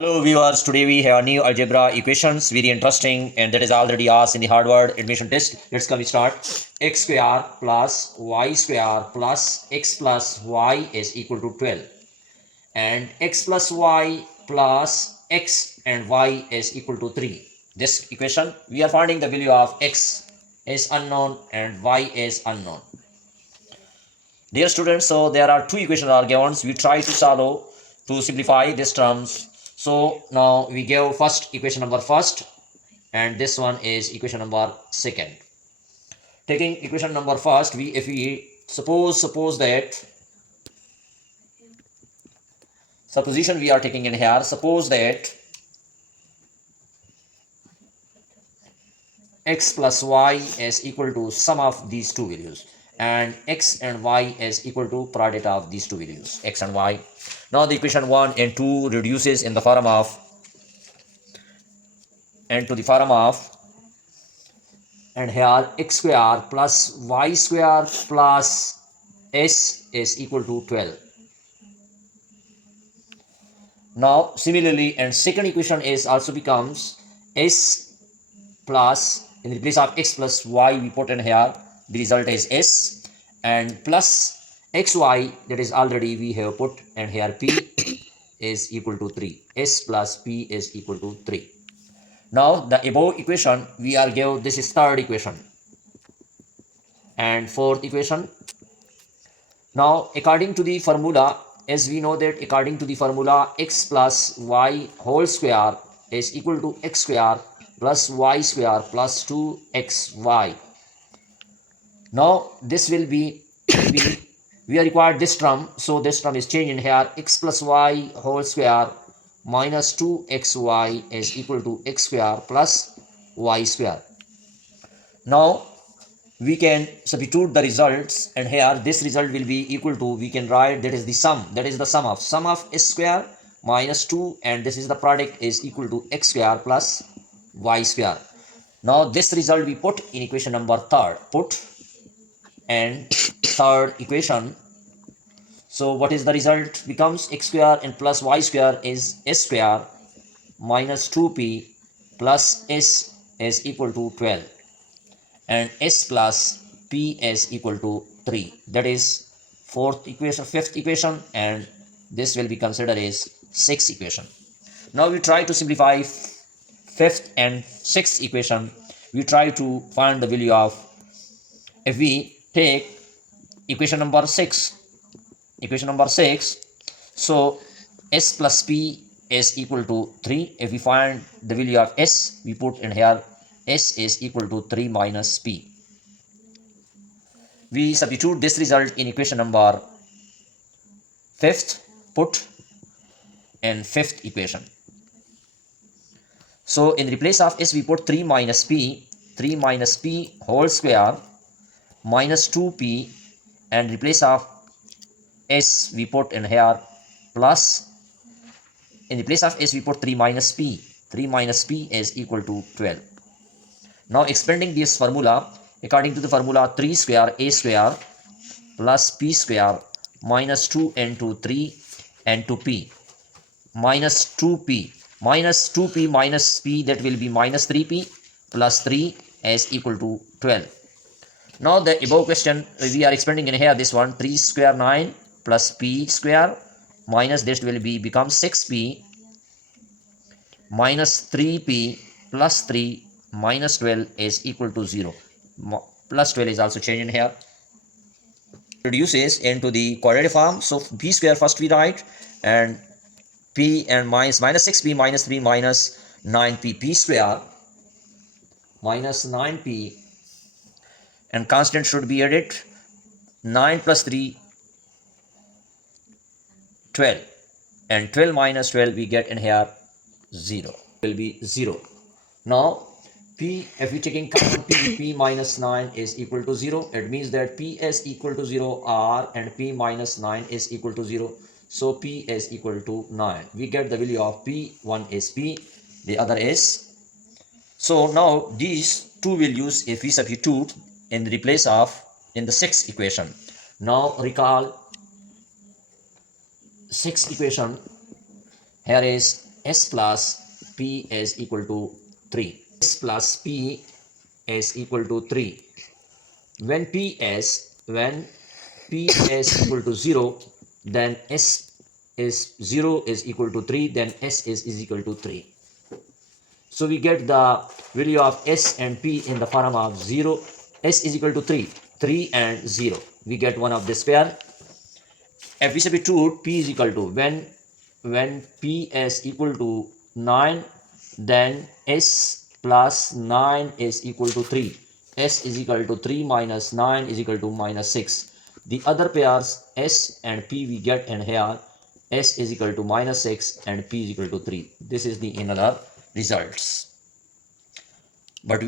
Hello viewers, today we have new algebra equations, very interesting, and that is already asked in the Harvard admission test. Let's come start. X square plus y square plus x plus y is equal to 12, and x plus y plus x and y is equal to 3. This equation, we are finding the value of x is unknown and y is unknown. Dear students, so there are two equations are given. We try to solve to simplify these terms. So now we give first equation number first, and this one is equation number second. Taking equation number first, if we suppose that supposition we are taking in here, suppose that x plus y is equal to sum of these two values, and x and y is equal to product of these two values, x and y. Now the equation 1 and 2 reduces in the form of and here x square plus y square plus s is equal to 12. Now similarly, and second equation is also becomes s plus, in the place of x plus y we put in here, the result is s, and plus xy, that is already we have put, and here p is equal to 3. S plus p is equal to 3. Now the above equation we are give, this is third equation and fourth equation. Now according to the formula, as we know that according to the formula, x plus y whole square is equal to x square plus y square plus 2xy. Now this will be we are required this term, so this term is changed in here. X plus y whole square minus 2xy is equal to x square plus y square. Now we can substitute the results, and here this result will be equal to, we can write, that is the sum of s square minus 2, and this is the product is equal to x square plus y square. Now this result we put in equation number third, and third equation. So what is the result becomes? X square and plus y square is s square minus 2p plus s is equal to 12, and s plus p is equal to 3. That is fifth equation, and this will be considered as sixth equation. Now we try to simplify fifth and sixth equation. We try to find the value of, if we take equation number 6, so s plus p is equal to 3. If we find the value of s, we put in here s is equal to 3 minus p. We substitute this result in equation number fifth, put in fifth equation. So in the place of s we put 3 minus p whole square minus 2p, and in place of s we put in here plus, in the place of s we put 3 minus p is equal to 12. Now expanding this formula, according to the formula, 3 square a square plus p square minus 2 into 3 into p minus 2p minus p, that will be minus 3p plus 3 is equal to 12. Now the above question we are expanding in here, this one, 3 square 9 plus p square minus this will be become 6p minus 3p plus 3 minus 12 is equal to 0. Plus 12 is also changed in here. Reduces into the quadratic form. So p square first we write, and p and minus 6p minus 3 minus 9p, p square minus 9p, and constant should be added. 9 plus 3 12, and 12 minus 12 we get in here 0, will be 0. Now p, if we taking common p minus 9 is equal to 0, it means that p is equal to 0 r, and p minus 9 is equal to 0, so p is equal to 9. We get the value of p, one is p, the other is. So now these two values if we substitute in the place of in the sixth equation. Now recall sixth equation, here is s plus p is equal to 3. S plus p is equal to 3. When p is equal to 0, then s is 0 is equal to 3, then s is equal to 3. So we get the value of s and p in the form of 0, s is equal to 3 and 0. We get one of this pair. If we substitute p is equal to, when p is equal to 9, then s plus 9 is equal to 3. S is equal to 3 minus 9 is equal to minus 6. The other pairs s and p we get in here, s is equal to minus 6 and p is equal to 3. This is the another results. But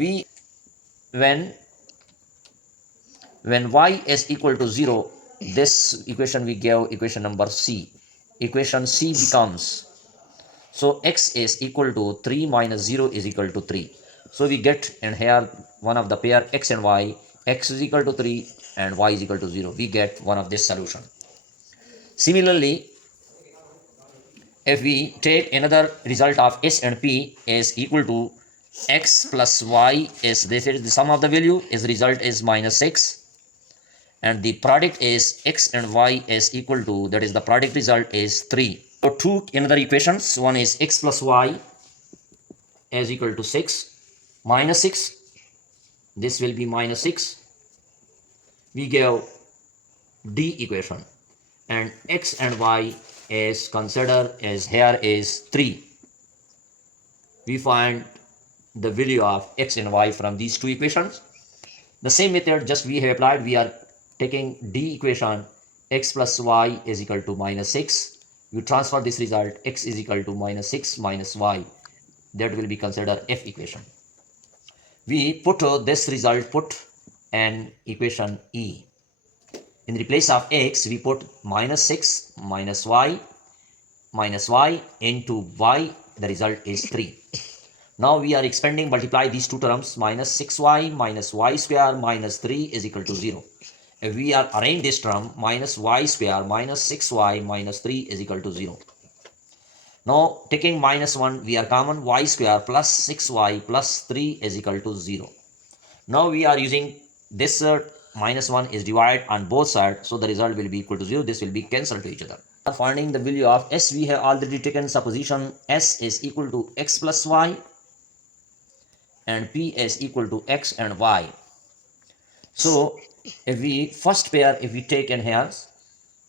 when y is equal to 0, this equation we gave equation number C. Equation C becomes, so x is equal to 3 minus 0 is equal to 3. So we get in here one of the pair x and y, x is equal to 3 and y is equal to 0. We get one of this solution. Similarly, if we take another result of s and p is equal to x plus y, is this is the sum of the value, is result is minus 6, and the product is x and y is equal to, that is the product result is 3. So two another equations, one is x plus y is equal to 6 minus 6, this will be minus 6. We give D equation, and x and y is considered as here is 3. We find the value of x and y from these two equations. The same method just we have applied. We are taking D equation, x plus y is equal to minus 6. You transfer this result, x is equal to minus 6 minus y. That will be considered F equation. We put this result, put an equation E. In the place of x, we put minus 6 minus y into y. The result is 3. Now we are expanding, multiply these two terms, minus 6y minus y square minus 3 is equal to 0. If we are arrange this term, minus y square minus 6y minus 3 is equal to 0. Now taking minus 1, we are common, y square plus 6y plus 3 is equal to 0. Now we are using this minus 1 is divided on both sides, so the result will be equal to 0. This will be cancelled to each other. Finding the value of s, we have already taken supposition s is equal to x plus y and p is equal to x and y. So if we first pair, if we take in here,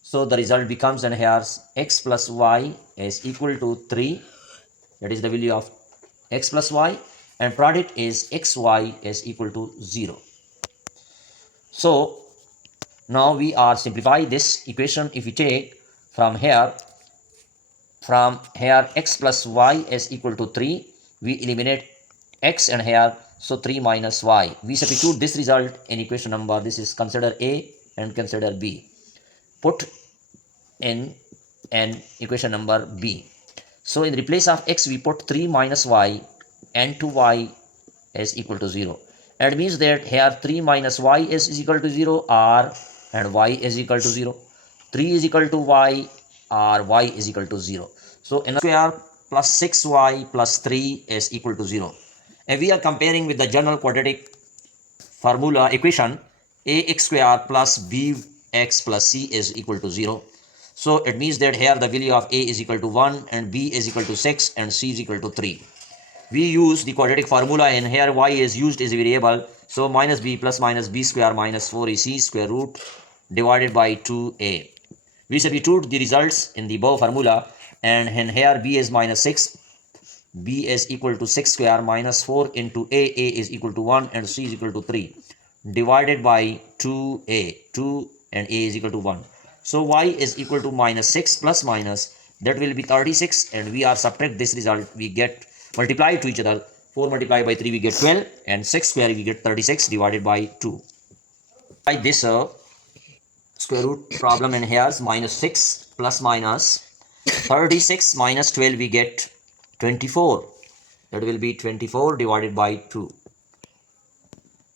so the result becomes in here x plus y is equal to 3. That is the value of x plus y, and product is xy is equal to 0. So now we are simplify this equation. If we take from here x plus y is equal to 3, we eliminate x and here, so 3 minus y. We substitute this result in equation number, this is consider A and consider B. Put in an equation number B. So in the place of x, we put 3 minus y and 2y is equal to 0. It means that here 3 minus y is equal to 0 or and y is equal to 0. 3 is equal to y or y is equal to 0. So in square plus 6y plus 3 is equal to 0. And we are comparing with the general quadratic formula equation, ax square plus bx plus c is equal to 0. So it means that here the value of a is equal to 1 and b is equal to 6 and c is equal to 3. We use the quadratic formula, and here y is used as a variable, so minus b plus minus b square minus 4ac square root divided by 2a. We substitute the results in the above formula, and here b is minus 6, b is equal to 6 square minus 4 into a is equal to 1 and c is equal to 3 divided by 2a, 2 and a is equal to 1. So y is equal to minus 6 plus minus, that will be 36, and we are subtract this result, we get multiply to each other, 4 multiplied by 3 we get 12 and 6 square we get 36 divided by 2. By this square root problem in here, minus 6 plus minus 36 minus 12 we get 24, that will be 24 divided by 2.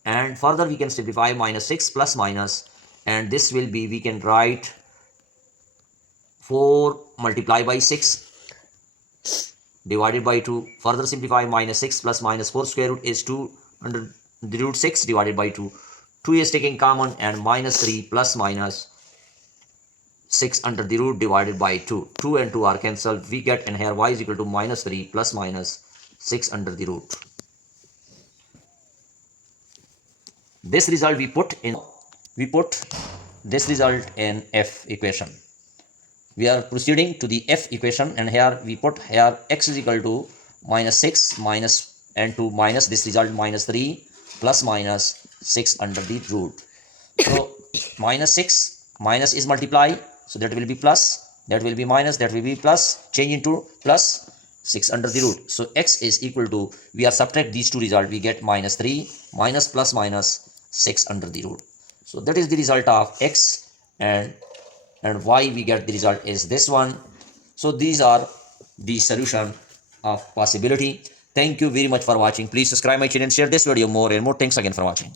And further we can simplify minus 6 plus minus, and this will be, we can write 4 multiplied by 6, divided by 2. Further simplify, minus 6 plus minus 4 square root is 2 under the root 6 divided by 2. 2 is taken common and minus 3 plus minus 6 under the root divided by 2. 2 and 2 are cancelled. We get in here y is equal to minus 3 plus minus 6 under the root. This result we put this result in F equation. We are proceeding to the F equation, and here we put here x is equal to minus 6 minus and 2 minus this result minus 3 plus minus 6 under the root. So minus 6 minus is multiply, so that will be plus, that will be minus, that will be plus, change into plus 6 under the root. So x is equal to, we are subtract these two results, we get minus 3 minus plus minus 6 under the root. So that is the result of x, and y we get the result is this one. So these are the solution of possibility. Thank you very much for watching. Please subscribe my channel and share this video more and more. Thanks again for watching.